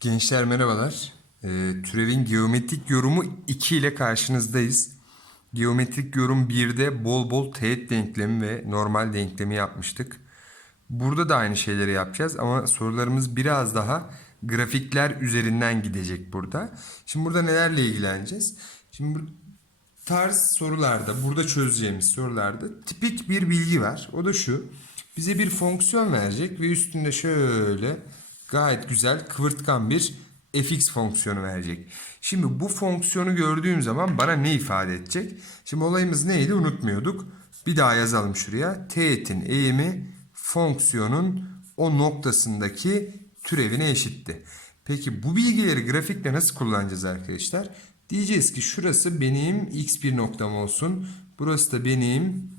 Gençler merhabalar. Ee, türevin geometrik yorumu 2 ile karşınızdayız. Geometrik yorum 1'de bol bol teğet denklemi ve normal denklemi yapmıştık. Burada da aynı şeyleri yapacağız ama sorularımız biraz daha grafikler üzerinden gidecek burada. Şimdi burada nelerle ilgileneceğiz? Şimdi bu tarz sorularda, burada çözeceğimiz sorularda tipik bir bilgi var. O da şu. Bize bir fonksiyon verecek ve üstünde şöyle gayet güzel kıvırtkan bir fx fonksiyonu verecek. Şimdi bu fonksiyonu gördüğüm zaman bana ne ifade edecek? Şimdi olayımız neydi unutmuyorduk. Bir daha yazalım şuraya. Teğetin eğimi fonksiyonun o noktasındaki türevine eşitti. Peki bu bilgileri grafikte nasıl kullanacağız arkadaşlar? Diyeceğiz ki şurası benim x1 noktam olsun. Burası da benim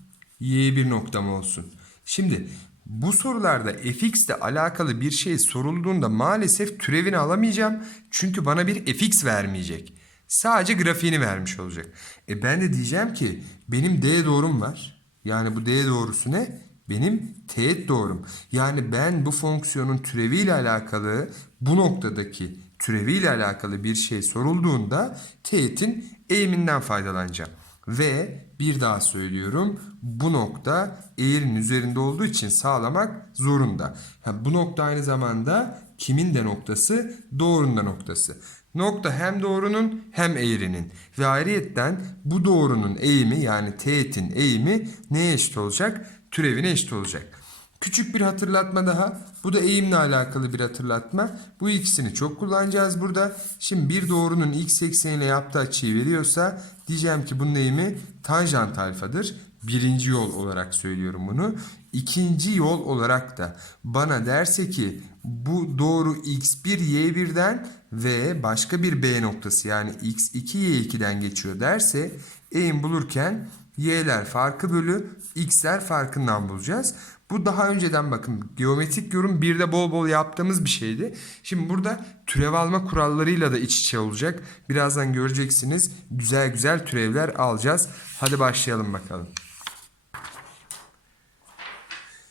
y1 noktam olsun. Şimdi bu sorularda fx ile alakalı bir şey sorulduğunda maalesef türevini alamayacağım. Çünkü bana bir fx vermeyecek. Sadece grafiğini vermiş olacak. E ben de diyeceğim ki benim d doğrum var. Yani bu d doğrusu ne? Benim teğet doğrum. Yani ben bu fonksiyonun türeviyle alakalı bu noktadaki türeviyle alakalı bir şey sorulduğunda teğetin eğiminden faydalanacağım. Ve bir daha söylüyorum bu nokta eğrinin üzerinde olduğu için sağlamak zorunda. Ha, bu nokta aynı zamanda kimin de noktası? Doğrunun da noktası. Nokta hem doğrunun hem eğrinin. Ve ayrıyetten bu doğrunun eğimi yani teğetin eğimi neye eşit olacak? Türevine eşit olacak. Küçük bir hatırlatma daha. Bu da eğimle alakalı bir hatırlatma. Bu ikisini çok kullanacağız burada. Şimdi bir doğrunun x ekseniyle yaptığı açıyı veriyorsa diyeceğim ki bunun eğimi tanjant alfadır. Birinci yol olarak söylüyorum bunu. İkinci yol olarak da bana derse ki bu doğru x1 y1'den ve başka bir b noktası yani x2 y2'den geçiyor derse eğim bulurken y'ler farkı bölü x'ler farkından bulacağız. Bu daha önceden bakın geometrik yorum bir de bol bol yaptığımız bir şeydi. Şimdi burada türev alma kurallarıyla da iç içe olacak. Birazdan göreceksiniz. Güzel güzel türevler alacağız. Hadi başlayalım bakalım.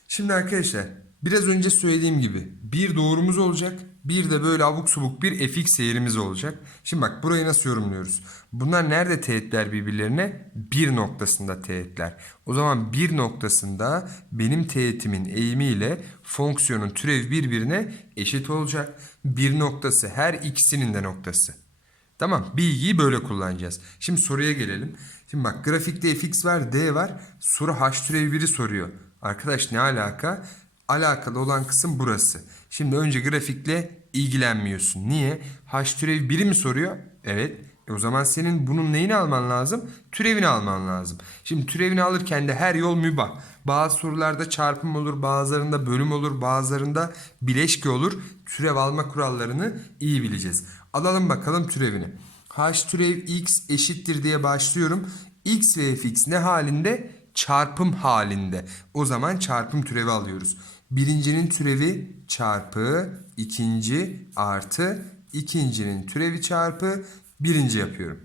Şimdi arkadaşlar biraz önce söylediğim gibi bir doğrumuz olacak. Bir de böyle abuk subuk bir fx eğrimiz olacak. Şimdi bak burayı nasıl yorumluyoruz? Bunlar nerede teğetler birbirlerine? Bir noktasında teğetler. O zaman bir noktasında benim teğetimin eğimiyle fonksiyonun türevi birbirine eşit olacak. Bir noktası her ikisinin de noktası. Tamam bilgiyi böyle kullanacağız. Şimdi soruya gelelim. Şimdi bak grafikte fx var d var. Soru h türevi 1'i soruyor. Arkadaş ne alaka? Alakalı olan kısım burası. Şimdi önce grafikle ilgilenmiyorsun. Niye? H türevi 1'i mi soruyor? Evet. E o zaman senin bunun neyini alman lazım? Türevini alman lazım. Şimdi türevini alırken de her yol mübah. Bazı sorularda çarpım olur, bazılarında bölüm olur, bazılarında bileşke olur. Türev alma kurallarını iyi bileceğiz. Alalım bakalım türevini. H türev x eşittir diye başlıyorum. x ve fx ne halinde? Çarpım halinde. O zaman çarpım türevi alıyoruz. Birincinin türevi çarpı ikinci artı ikincinin türevi çarpı birinci yapıyorum.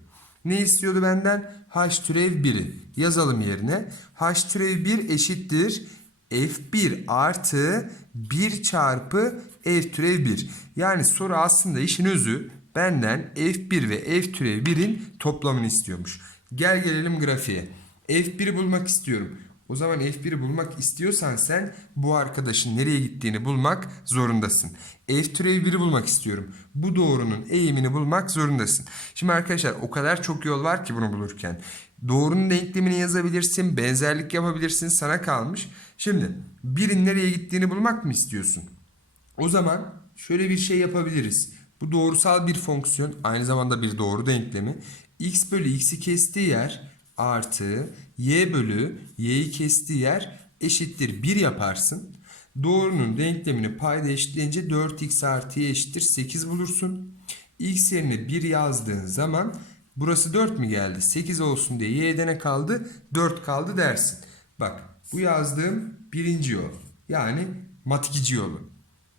Ne istiyordu benden? H türev 1'i. Yazalım yerine. H türev 1 eşittir. F1 artı 1 çarpı F türev 1. Yani soru aslında işin özü benden F1 ve F türev 1'in toplamını istiyormuş. Gel gelelim grafiğe. F1'i bulmak istiyorum. O zaman F1'i bulmak istiyorsan sen bu arkadaşın nereye gittiğini bulmak zorundasın. F türev 1'i bulmak istiyorum. Bu doğrunun eğimini bulmak zorundasın. Şimdi arkadaşlar o kadar çok yol var ki bunu bulurken. Doğrunun denklemini yazabilirsin, benzerlik yapabilirsin, sana kalmış. Şimdi birin nereye gittiğini bulmak mı istiyorsun? O zaman şöyle bir şey yapabiliriz. Bu doğrusal bir fonksiyon, aynı zamanda bir doğru denklemi. x bölü x'i kestiği yer artı y bölü y'yi kestiği yer eşittir 1 yaparsın. Doğrunun denklemini payda eşitleyince 4x artı y eşittir 8 bulursun. x yerine 1 yazdığın zaman burası 4 mü geldi? 8 olsun diye y'de ne kaldı? 4 kaldı dersin. Bak bu yazdığım birinci yol. Yani matikici yolu.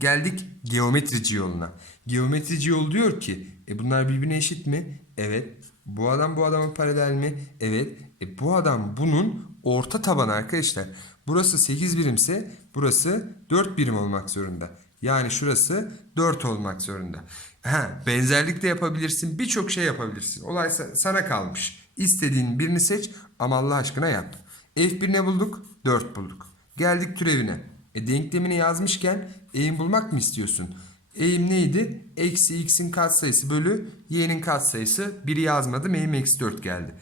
Geldik geometrici yoluna. Geometrici yol diyor ki e bunlar birbirine eşit mi? Evet. Bu adam bu adama paralel mi? Evet. E bu adam bunun orta tabanı arkadaşlar. Burası 8 birimse burası 4 birim olmak zorunda. Yani şurası 4 olmak zorunda. Ha, benzerlik de yapabilirsin. Birçok şey yapabilirsin. Olay sa- sana kalmış. İstediğin birini seç ama Allah aşkına yap. F1 ne bulduk? 4 bulduk. Geldik türevine. E denklemini yazmışken eğim bulmak mı istiyorsun? Eğim neydi? Eksi x'in katsayısı bölü y'nin katsayısı. Biri yazmadım eğim eksi 4 geldi.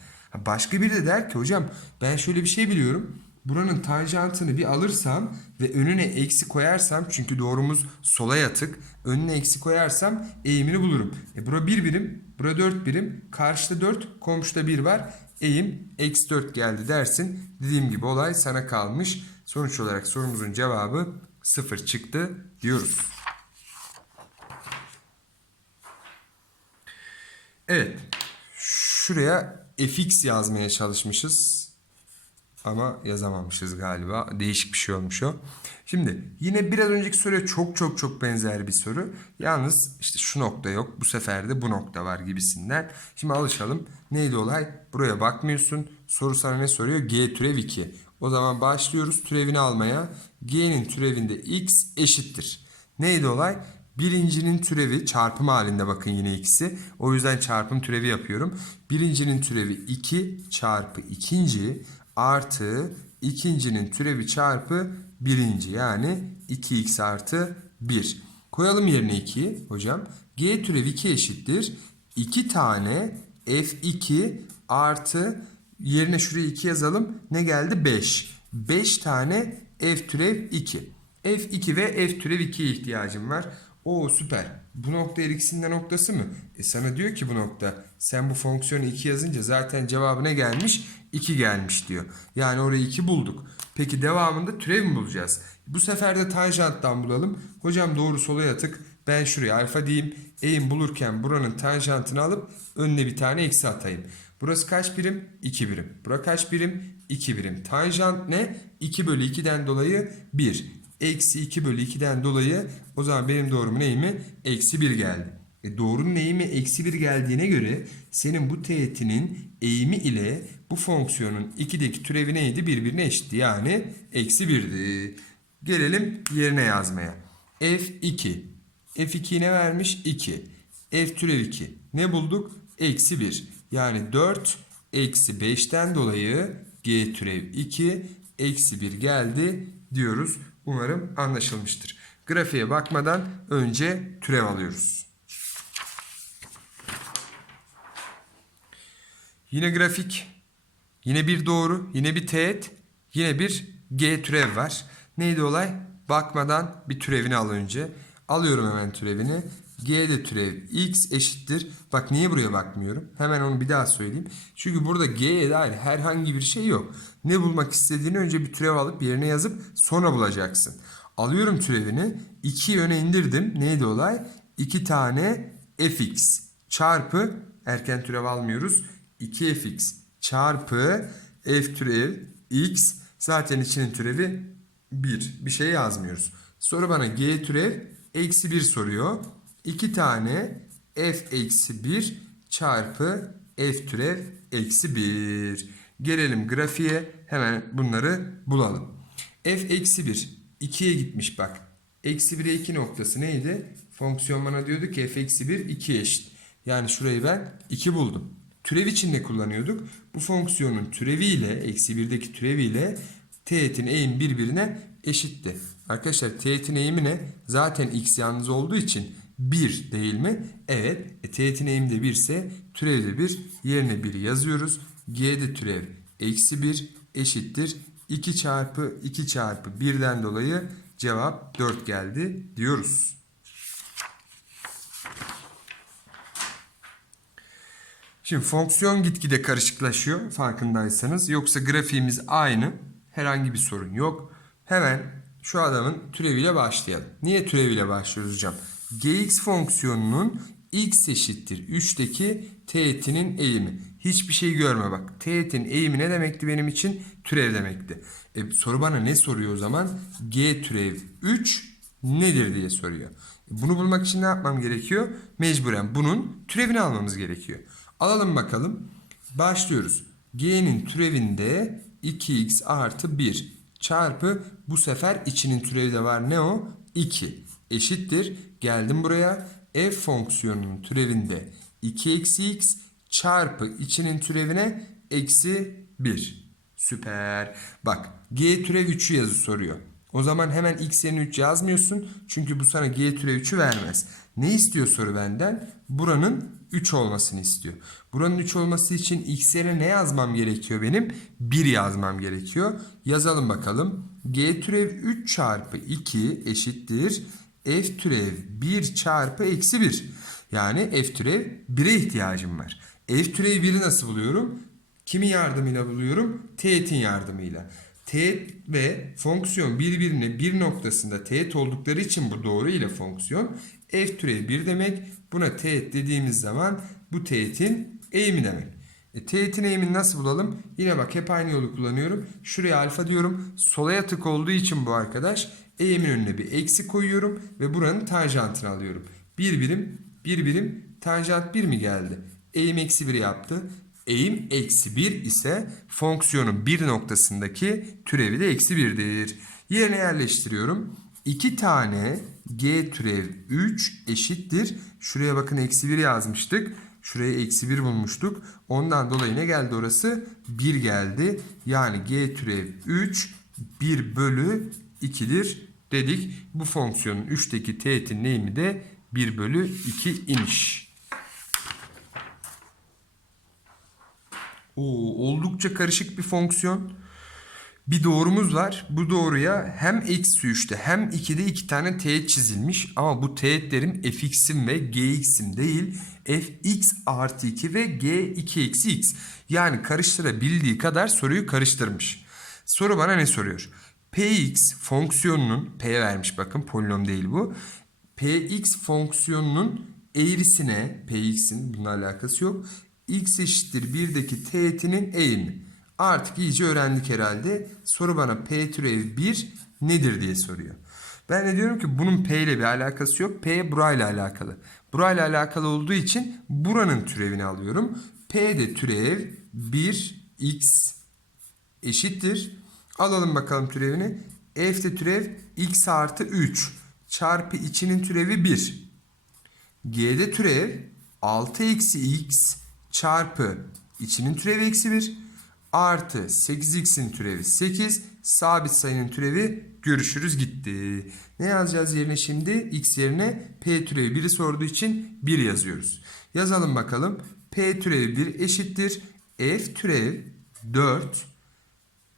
Başka biri de der ki hocam ben şöyle bir şey biliyorum. Buranın tanjantını bir alırsam ve önüne eksi koyarsam çünkü doğrumuz sola yatık. Önüne eksi koyarsam eğimini bulurum. E bura 1 birim, bura 4 birim. Karşıda 4, komşuda 1 var. Eğim eksi 4 geldi dersin. Dediğim gibi olay sana kalmış. Sonuç olarak sorumuzun cevabı 0 çıktı diyoruz. Evet. Şuraya fx yazmaya çalışmışız. Ama yazamamışız galiba. Değişik bir şey olmuş o. Şimdi yine biraz önceki soruya çok çok çok benzer bir soru. Yalnız işte şu nokta yok. Bu sefer de bu nokta var gibisinden. Şimdi alışalım. Neydi olay? Buraya bakmıyorsun. Soru sana ne soruyor? G türev 2. O zaman başlıyoruz türevini almaya. G'nin türevinde x eşittir. Neydi olay? Birincinin türevi çarpım halinde bakın yine ikisi. O yüzden çarpım türevi yapıyorum. Birincinin türevi 2 çarpı ikinci artı ikincinin türevi çarpı birinci yani 2x artı 1. Koyalım yerine 2'yi hocam. G türevi 2 eşittir. 2 tane f2 artı yerine şuraya 2 yazalım. Ne geldi? 5. 5 tane f türev 2. F2 ve F türev 2'ye ihtiyacım var. Oo süper. Bu nokta her ikisinin de noktası mı? E sana diyor ki bu nokta sen bu fonksiyonu 2 yazınca zaten cevabı ne gelmiş? 2 gelmiş diyor. Yani orayı 2 bulduk. Peki devamında türev mi bulacağız? Bu sefer de tanjanttan bulalım. Hocam doğru sola yatık. Ben şuraya alfa diyeyim. Eğim bulurken buranın tanjantını alıp önüne bir tane eksi atayım. Burası kaç birim? 2 birim. Bura kaç birim? 2 birim. Tanjant ne? 2 bölü 2'den dolayı 1. Eksi 2 bölü 2'den dolayı o zaman benim doğrumun eğimi eksi 1 geldi. E doğrunun eğimi eksi 1 geldiğine göre senin bu teğetinin eğimi ile bu fonksiyonun 2'deki türevi neydi? Birbirine eşitti. Yani eksi 1'di. Gelelim yerine yazmaya. F2. F2'yi ne vermiş? 2. F türev 2. Ne bulduk? Eksi 1. Yani 4 eksi 5'ten dolayı G türev 2 eksi 1 geldi diyoruz. Umarım anlaşılmıştır. Grafiğe bakmadan önce türev alıyoruz. Yine grafik, yine bir doğru, yine bir teğet, yine bir G türev var. Neydi olay? Bakmadan bir türevini al önce. Alıyorum hemen türevini. G'de türev x eşittir. Bak niye buraya bakmıyorum? Hemen onu bir daha söyleyeyim. Çünkü burada G'ye dair herhangi bir şey yok. Ne bulmak istediğini önce bir türev alıp yerine yazıp sonra bulacaksın. Alıyorum türevini. 2'yi öne indirdim. Neydi olay? 2 tane fx çarpı erken türev almıyoruz. 2fx çarpı f türev x zaten içinin türevi 1. Bir şey yazmıyoruz. Sonra bana g türev eksi 1 soruyor. 2 tane f eksi 1 çarpı f türev eksi 1. Gelelim grafiğe hemen bunları bulalım. f eksi 1 2'ye gitmiş bak. Eksi 1'e 2 noktası neydi? Fonksiyon bana diyordu ki f eksi 1 2 eşit. Yani şurayı ben 2 buldum. Türev için ne kullanıyorduk? Bu fonksiyonun türeviyle eksi 1'deki türeviyle teğetin eğim birbirine eşitti. Arkadaşlar teğetin eğimi ne? Zaten x yalnız olduğu için 1 değil mi? Evet. E, teğetin eğimi de 1 ise türev de 1. Yerine 1 yazıyoruz. G'de türev eksi 1 eşittir. 2 çarpı 2 çarpı 1'den dolayı cevap 4 geldi diyoruz. Şimdi fonksiyon gitgide karışıklaşıyor farkındaysanız. Yoksa grafiğimiz aynı. Herhangi bir sorun yok. Hemen şu adamın türeviyle başlayalım. Niye türeviyle başlıyoruz hocam? Gx fonksiyonunun x eşittir 3'teki teğetinin eğimi. Hiçbir şey görme bak. Teğetin eğimi ne demekti benim için? Türev demekti. E, soru bana ne soruyor o zaman? g türev 3 nedir diye soruyor. E, bunu bulmak için ne yapmam gerekiyor? Mecburen bunun türevini almamız gerekiyor. Alalım bakalım. Başlıyoruz. G'nin türevinde 2x artı 1 çarpı bu sefer içinin türevi de var. Ne o? 2 eşittir. Geldim buraya. f fonksiyonunun türevinde 2 eksi x çarpı içinin türevine eksi 1. Süper. Bak g türev 3'ü yazı soruyor. O zaman hemen x yerine 3 yazmıyorsun. Çünkü bu sana g türev 3'ü vermez. Ne istiyor soru benden? Buranın 3 olmasını istiyor. Buranın 3 olması için x yerine ne yazmam gerekiyor benim? 1 yazmam gerekiyor. Yazalım bakalım. g türev 3 çarpı 2 eşittir. F türev 1 çarpı eksi 1. Yani f türev 1'e ihtiyacım var. f türev 1'i nasıl buluyorum? Kimin yardımıyla buluyorum? Teğetin yardımıyla. Teğet ve fonksiyon birbirine bir noktasında teğet oldukları için bu doğru ile fonksiyon f türev 1 demek. Buna teğet dediğimiz zaman bu teğetin eğimi demek. E, teğetin eğimini nasıl bulalım? Yine bak hep aynı yolu kullanıyorum. Şuraya alfa diyorum. Sola yatık olduğu için bu arkadaş eğimin önüne bir eksi koyuyorum ve buranın tanjantını alıyorum. Bir birim, bir birim tanjant 1 mi geldi? Eğim eksi 1 yaptı. Eğim eksi 1 ise fonksiyonun bir noktasındaki türevi de eksi 1'dir. Yerine yerleştiriyorum. 2 tane g türev 3 eşittir. Şuraya bakın eksi 1 yazmıştık. Şuraya eksi 1 bulmuştuk. Ondan dolayı ne geldi orası? 1 geldi. Yani g türev 3 1 bölü 2'dir dedik. Bu fonksiyonun 3'teki teğetin eğimi de 1 bölü 2 iniş. Oo, oldukça karışık bir fonksiyon. Bir doğrumuz var. Bu doğruya hem eksi 3'te hem 2'de iki tane teğet çizilmiş. Ama bu teğetlerim fx'im ve gx'im değil. fx artı 2 ve g2 eksi x. Yani karıştırabildiği kadar soruyu karıştırmış. Soru bana ne soruyor? Px fonksiyonunun, p vermiş bakın polinom değil bu. px fonksiyonunun eğrisine, px'in bununla alakası yok. x eşittir 1'deki teğetinin eğimi. Artık iyice öğrendik herhalde. Soru bana P türev 1 nedir diye soruyor. Ben de diyorum ki bunun P ile bir alakası yok. P burayla alakalı. Burayla alakalı olduğu için buranın türevini alıyorum. P de türev 1 x eşittir. Alalım bakalım türevini. F de türev x artı 3 çarpı içinin türevi 1. G'de türev 6 eksi x çarpı içinin türevi eksi 1 artı 8x'in türevi 8 sabit sayının türevi görüşürüz gitti. Ne yazacağız yerine şimdi? x yerine p türevi 1'i sorduğu için 1 yazıyoruz. Yazalım bakalım. p türevi 1 eşittir. f türev 4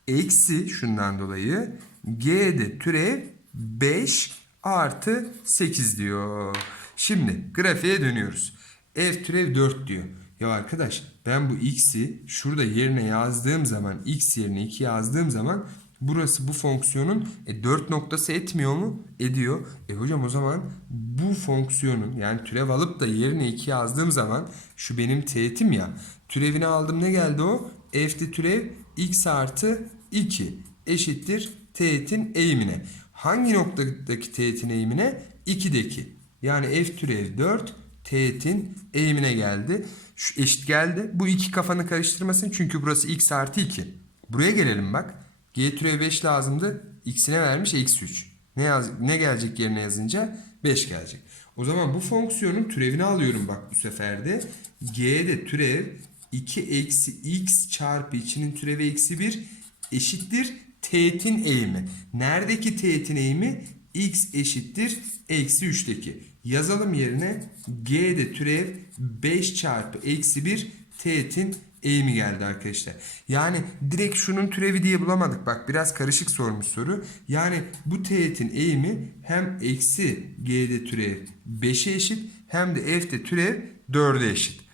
eksi şundan dolayı g'de türev 5 artı 8 diyor. Şimdi grafiğe dönüyoruz. f türev 4 diyor. Ya arkadaş ben bu x'i şurada yerine yazdığım zaman x yerine 2 yazdığım zaman burası bu fonksiyonun e, 4 noktası etmiyor mu? Ediyor. E hocam o zaman bu fonksiyonun yani türev alıp da yerine 2 yazdığım zaman şu benim teğetim ya. Türevini aldım ne geldi o? F'de türev x artı 2 eşittir teğetin eğimine. Hangi noktadaki teğetin eğimine? 2'deki. Yani f türev 4 teğetin eğimine geldi. Şu eşit geldi. Bu iki kafanı karıştırmasın çünkü burası x artı 2. Buraya gelelim bak. G türev 5 lazımdı. X'ine vermiş eksi 3. Ne, yaz, ne gelecek yerine yazınca? 5 gelecek. O zaman bu fonksiyonun türevini alıyorum bak bu sefer de. G'de türev 2 eksi x çarpı içinin türevi eksi 1 eşittir teğetin eğimi. Neredeki teğetin eğimi? x eşittir eksi 3'teki. Yazalım yerine g'de türev 5 çarpı eksi 1 teğetin eğimi geldi arkadaşlar. Yani direkt şunun türevi diye bulamadık. Bak biraz karışık sormuş soru. Yani bu teğetin eğimi hem eksi g'de türev 5'e eşit hem de f'de türev 4'e eşit.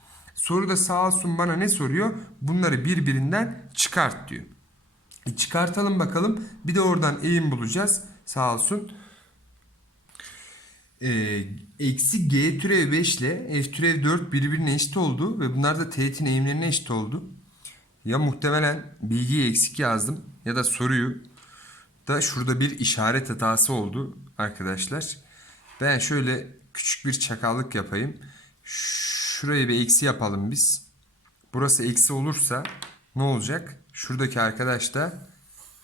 Soruda sağ olsun bana ne soruyor? Bunları birbirinden çıkart diyor. E çıkartalım bakalım. Bir de oradan eğim bulacağız. Sağ olsun e, eksi g türev 5 ile f türev 4 birbirine eşit oldu ve bunlar da teğetin eğimlerine eşit oldu. Ya muhtemelen bilgiyi eksik yazdım ya da soruyu da şurada bir işaret hatası oldu arkadaşlar. Ben şöyle küçük bir çakallık yapayım. Şuraya bir eksi yapalım biz. Burası eksi olursa ne olacak? Şuradaki arkadaş da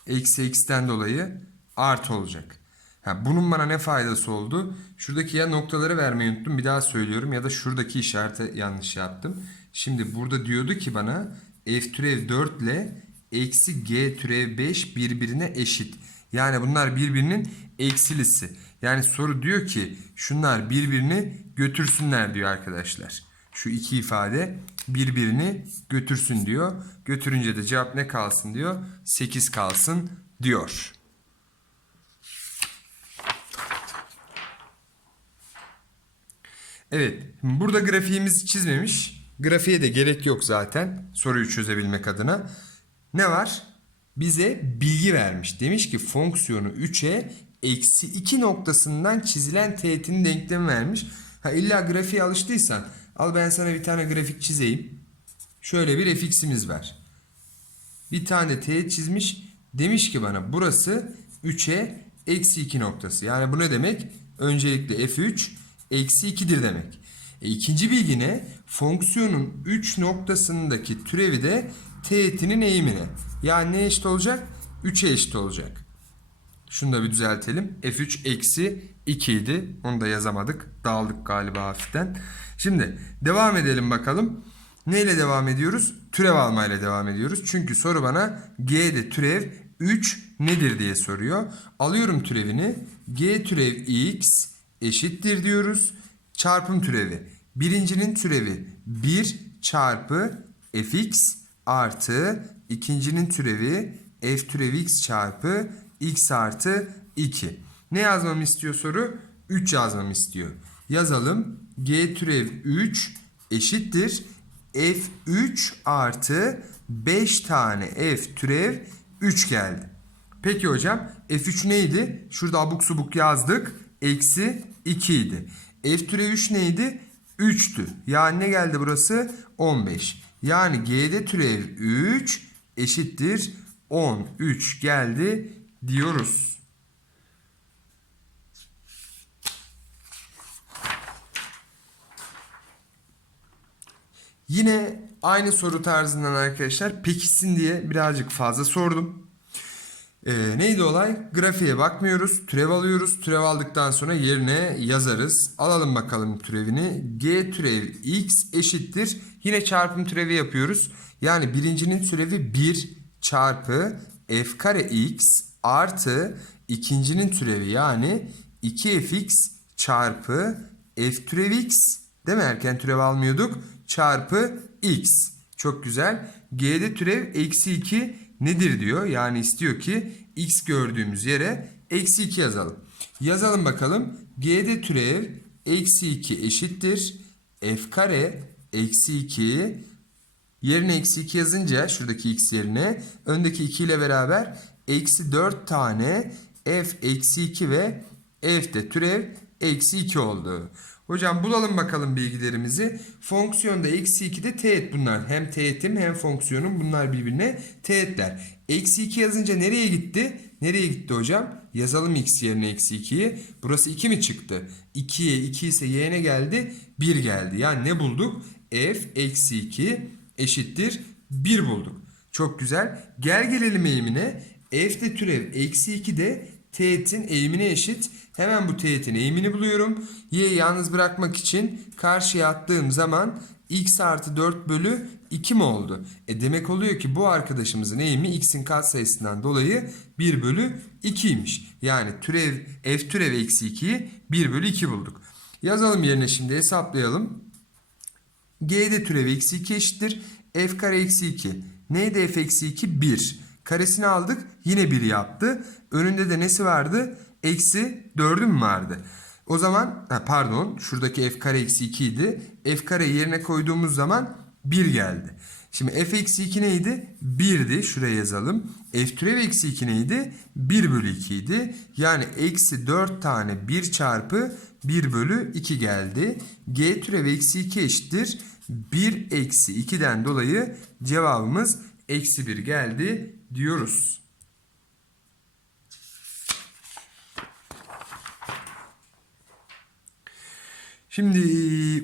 eksi eksiden dolayı artı olacak. Ha, bunun bana ne faydası oldu? Şuradaki ya noktaları vermeyi unuttum bir daha söylüyorum ya da şuradaki işareti yanlış yaptım. Şimdi burada diyordu ki bana f türev 4 ile eksi g türev 5 birbirine eşit. Yani bunlar birbirinin eksilisi. Yani soru diyor ki şunlar birbirini götürsünler diyor arkadaşlar. Şu iki ifade birbirini götürsün diyor. Götürünce de cevap ne kalsın diyor? 8 kalsın diyor. Evet, burada grafiğimizi çizmemiş. Grafiğe de gerek yok zaten soruyu çözebilmek adına. Ne var? Bize bilgi vermiş. Demiş ki fonksiyonu 3'e eksi 2 noktasından çizilen teğetin denklemi vermiş. Ha illa grafiğe alıştıysan al ben sana bir tane grafik çizeyim. Şöyle bir fx'imiz var. Bir tane teğet çizmiş. Demiş ki bana burası 3'e eksi 2 noktası. Yani bu ne demek? Öncelikle f3 eksi 2'dir demek. E, ikinci bilgi ne? Fonksiyonun 3 noktasındaki türevi de teğetinin eğimine. Yani ne eşit olacak? 3'e eşit olacak. Şunu da bir düzeltelim. F3 eksi 2 idi. Onu da yazamadık. Dağıldık galiba hafiften. Şimdi devam edelim bakalım. Neyle devam ediyoruz? Türev almayla devam ediyoruz. Çünkü soru bana G'de türev 3 nedir diye soruyor. Alıyorum türevini. G türev x eşittir diyoruz. Çarpım türevi. Birincinin türevi 1 çarpı fx artı ikincinin türevi f türevi x çarpı x artı 2. Ne yazmamı istiyor soru? 3 yazmamı istiyor. Yazalım. G türev 3 eşittir. F3 artı 5 tane F türev 3 geldi. Peki hocam F3 neydi? Şurada abuk subuk yazdık. Eksi 2 idi. F türev 3 neydi? 3'tü. Yani ne geldi burası? 15. Yani G'de türev 3 eşittir 13 geldi diyoruz. Yine aynı soru tarzından arkadaşlar pekişsin diye birazcık fazla sordum. Ee, neydi olay? Grafiğe bakmıyoruz. Türev alıyoruz. Türev aldıktan sonra yerine yazarız. Alalım bakalım türevini. G türev x eşittir. Yine çarpım türevi yapıyoruz. Yani birincinin türevi 1 çarpı f kare x artı ikincinin türevi yani 2fx çarpı f türev x değil mi? Erken türev almıyorduk. Çarpı x. Çok güzel. G'de türev eksi 2 nedir diyor. Yani istiyor ki x gördüğümüz yere eksi 2 yazalım. Yazalım bakalım. G'de türev eksi 2 eşittir. f kare eksi 2 yerine eksi 2 yazınca şuradaki x yerine öndeki 2 ile beraber eksi 4 tane f eksi 2 ve f de türev eksi 2 oldu. Hocam bulalım bakalım bilgilerimizi. Fonksiyonda eksi 2 de teğet bunlar. Hem teğetim hem fonksiyonum bunlar birbirine teğetler. Eksi 2 yazınca nereye gitti? Nereye gitti hocam? Yazalım x yerine eksi 2'yi. Burası 2 mi çıktı? 2'ye 2 ise y'ne geldi 1 geldi. Yani ne bulduk? f eksi 2 eşittir 1 bulduk. Çok güzel. Gel gelelim eğimine. f de türev eksi 2 de teğetin eğimine eşit. Hemen bu teğetin eğimini buluyorum. Y'yi yalnız bırakmak için karşıya attığım zaman x artı 4 bölü 2 mi oldu? E demek oluyor ki bu arkadaşımızın eğimi x'in katsayısından dolayı 1 bölü 2'ymiş. Yani türev f türev eksi 2'yi 1 bölü 2 bulduk. Yazalım yerine şimdi hesaplayalım. G'de türev eksi 2 eşittir. F kare eksi 2. Neydi f eksi 2? 1. Karesini aldık. Yine 1 yaptı. Önünde de nesi vardı? Eksi 4'ü mü vardı? O zaman pardon şuradaki f kare eksi 2 idi. F kare yerine koyduğumuz zaman 1 geldi. Şimdi f eksi 2 neydi? 1'di. Şuraya yazalım. F türev eksi 2 neydi? 1 bölü 2 idi. Yani eksi 4 tane 1 çarpı 1 bölü 2 geldi. G türev eksi 2 eşittir. 1 eksi 2'den dolayı cevabımız eksi 1 geldi diyoruz. Şimdi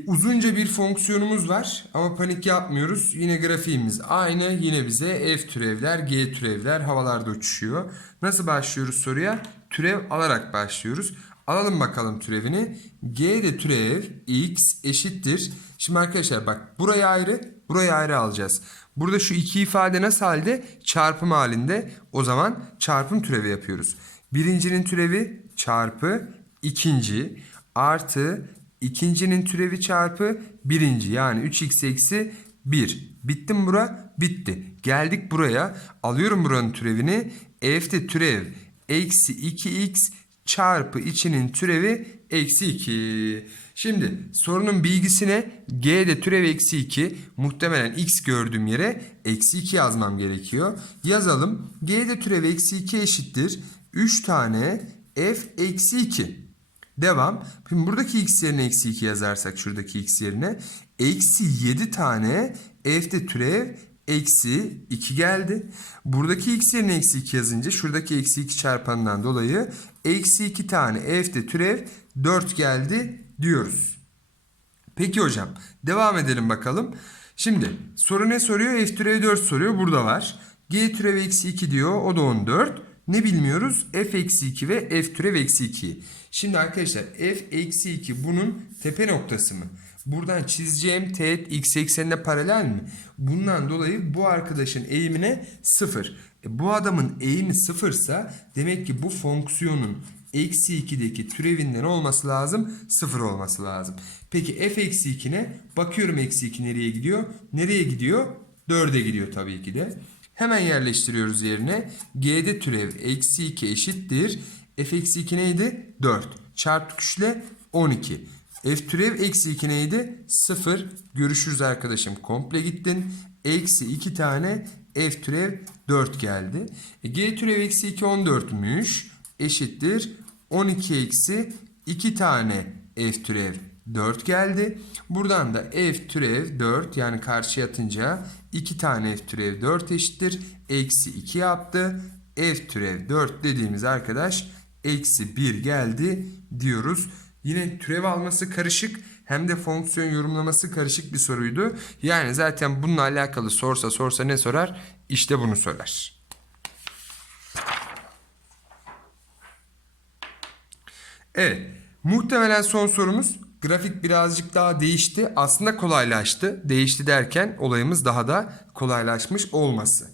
uzunca bir fonksiyonumuz var ama panik yapmıyoruz. Yine grafiğimiz aynı. Yine bize f türevler, g türevler havalarda uçuşuyor. Nasıl başlıyoruz soruya? türev alarak başlıyoruz. Alalım bakalım türevini. G de türev x eşittir. Şimdi arkadaşlar bak buraya ayrı, buraya ayrı alacağız. Burada şu iki ifade nasıl halde? Çarpım halinde. O zaman çarpım türevi yapıyoruz. Birincinin türevi çarpı ikinci artı ikincinin türevi çarpı birinci yani 3x eksi 1. Bitti mi bura? Bitti. Geldik buraya. Alıyorum buranın türevini. f de türev eksi 2x çarpı içinin türevi eksi 2. Şimdi sorunun bilgisine g de türev eksi 2 muhtemelen x gördüğüm yere eksi 2 yazmam gerekiyor. Yazalım. g de türev eksi 2 eşittir. 3 tane f eksi 2. Devam. Şimdi buradaki x yerine eksi 2 yazarsak şuradaki x yerine eksi 7 tane f'de türev eksi 2 geldi. Buradaki x yerine eksi 2 yazınca şuradaki eksi 2 çarpanından dolayı eksi 2 tane f'de türev 4 geldi diyoruz. Peki hocam devam edelim bakalım. Şimdi soru ne soruyor? F türevi 4 soruyor. Burada var. G türevi eksi 2 diyor. O da 14. Ne bilmiyoruz? F eksi 2 ve F türev eksi 2. Şimdi arkadaşlar F eksi 2 bunun tepe noktası mı? Buradan çizeceğim teğet x eksenine paralel mi? Bundan dolayı bu arkadaşın eğimine 0. E, bu adamın eğimi 0 ise demek ki bu fonksiyonun eksi 2'deki türevinden olması lazım? 0 olması lazım. Peki f eksi 2 ne? Bakıyorum eksi 2 nereye gidiyor? Nereye gidiyor? 4'e gidiyor tabii ki de. Hemen yerleştiriyoruz yerine. G'de türev eksi 2 eşittir. F eksi 2 neydi? 4. Çarptık 3 ile 12. F türev eksi 2 neydi? 0. Görüşürüz arkadaşım. Komple gittin. Eksi 2 tane F türev 4 geldi. E, G türev eksi 2 14'müş. Eşittir. 12 eksi 2 tane F türev 4 geldi. Buradan da F türev 4 yani karşıya atınca 2 tane F türev 4 eşittir. Eksi 2 yaptı. F türev 4 dediğimiz arkadaş eksi 1 geldi diyoruz. Yine türev alması karışık hem de fonksiyon yorumlaması karışık bir soruydu. Yani zaten bununla alakalı sorsa sorsa ne sorar? İşte bunu sorar. Evet. Muhtemelen son sorumuz. Grafik birazcık daha değişti. Aslında kolaylaştı. Değişti derken olayımız daha da kolaylaşmış olması.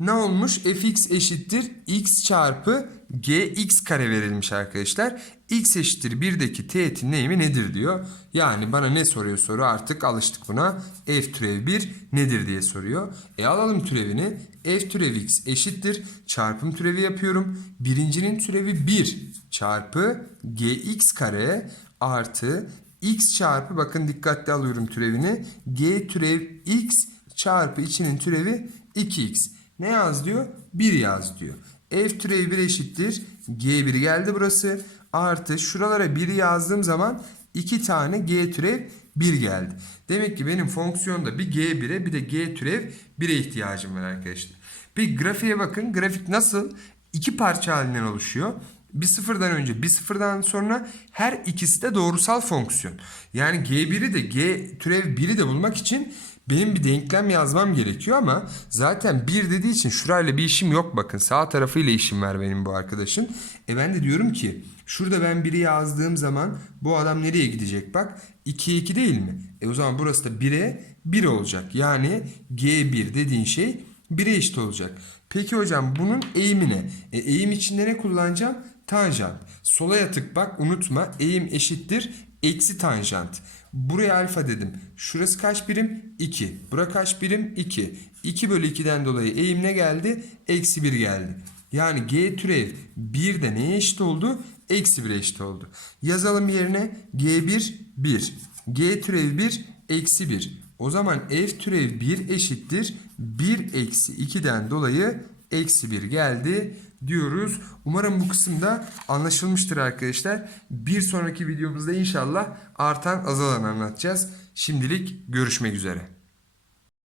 Ne olmuş? fx eşittir x çarpı gx kare verilmiş arkadaşlar. X eşittir 1'deki teğetin neyimi nedir diyor. Yani bana ne soruyor soru artık alıştık buna. f türev 1 nedir diye soruyor. E alalım türevini. f türev x eşittir. Çarpım türevi yapıyorum. Birincinin türevi 1 çarpı gx kare artı x çarpı bakın dikkatli alıyorum türevini. g türev x çarpı içinin türevi 2x. Ne yaz diyor? 1 yaz diyor. F türevi 1 eşittir. G1 geldi burası. Artı şuralara 1 yazdığım zaman 2 tane G türev 1 geldi. Demek ki benim fonksiyonda bir G1'e bir de G türev 1'e ihtiyacım var arkadaşlar. Bir grafiğe bakın. Grafik nasıl? İki parça halinden oluşuyor. Bir sıfırdan önce bir sıfırdan sonra her ikisi de doğrusal fonksiyon. Yani G1'i de G türev 1'i de bulmak için benim bir denklem yazmam gerekiyor ama zaten 1 dediği için şurayla bir işim yok bakın. Sağ tarafıyla işim var benim bu arkadaşın. E ben de diyorum ki şurada ben 1'i yazdığım zaman bu adam nereye gidecek bak. 2'ye 2 değil mi? E o zaman burası da 1'e 1 olacak. Yani G1 dediğin şey 1'e eşit olacak. Peki hocam bunun eğimi ne? E, eğim içinde ne kullanacağım? Tanjant. Sola yatık bak unutma eğim eşittir eksi tanjant. Buraya alfa dedim. Şurası kaç birim? 2. Bura kaç birim? 2. 2 bölü 2'den dolayı eğim ne geldi? Eksi 1 geldi. Yani g türev 1 de neye eşit oldu? Eksi 1'e eşit oldu. Yazalım yerine g1 1. g türev 1 eksi 1. O zaman f türev 1 eşittir. 1 eksi 2'den dolayı eksi 1 geldi diyoruz. Umarım bu kısımda anlaşılmıştır arkadaşlar. Bir sonraki videomuzda inşallah artan azalan anlatacağız. Şimdilik görüşmek üzere.